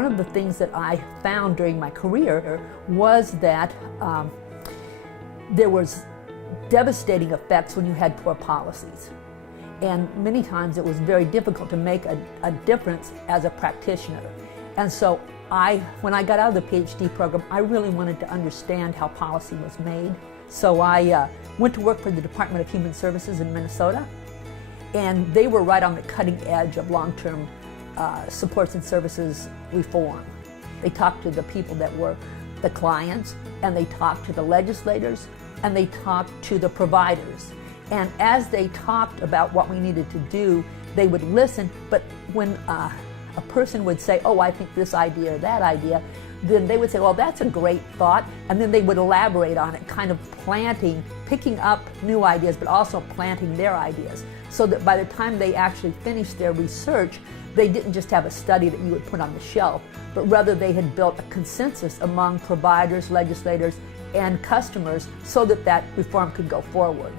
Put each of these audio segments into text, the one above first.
one of the things that I found during my career was that there was devastating effects when you had poor policies. And many times it was very difficult to make a difference as a practitioner. And so when I got out of the PhD program, I really wanted to understand how policy was made. So I went to work for the Department of Human Services in Minnesota, and they were right on the cutting edge of long-term supports and services reform. They talked to the people that were the clients, and they talked to the legislators, and they talked to the providers. And as they talked about what we needed to do, they would listen, but when a person would say, oh, I think this idea or that idea, then they would say, well, that's a great thought, and then they would elaborate on it, kind of picking up new ideas, but also planting their ideas, so that by the time they actually finished their research, they didn't just have a study that you would put on the shelf, but rather they had built a consensus among providers, legislators, and customers so that that reform could go forward.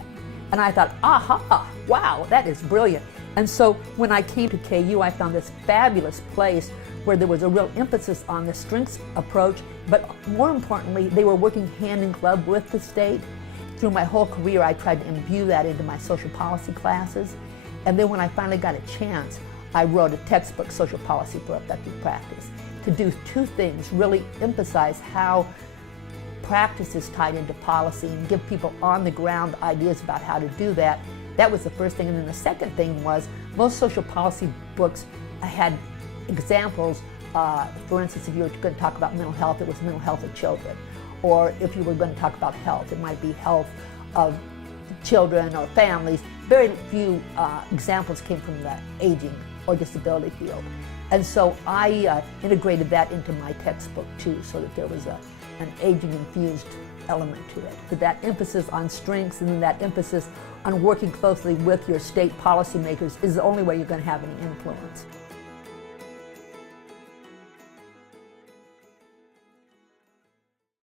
And I thought, aha, wow, that is brilliant. And so when I came to KU, I found this fabulous place where there was a real emphasis on the strengths approach, but more importantly, they were working hand in glove with the state. Through my whole career, I tried to imbue that into my social policy classes. And then when I finally got a chance, I wrote a textbook, Social Policy for Effective Practice, to do two things: really emphasize how practice is tied into policy and give people on the ground ideas about how to do that. That was the first thing. And then the second thing was, most social policy books had examples. For instance, if you were going to talk about mental health, it was mental health of children. Or if you were going to talk about health, it might be health of children or families. Very few examples came from the aging or disability field. And so I integrated that into my textbook too, so that there was an aging-infused element to it. But that emphasis on strengths and that emphasis on working closely with your state policymakers is the only way you're going to have any influence.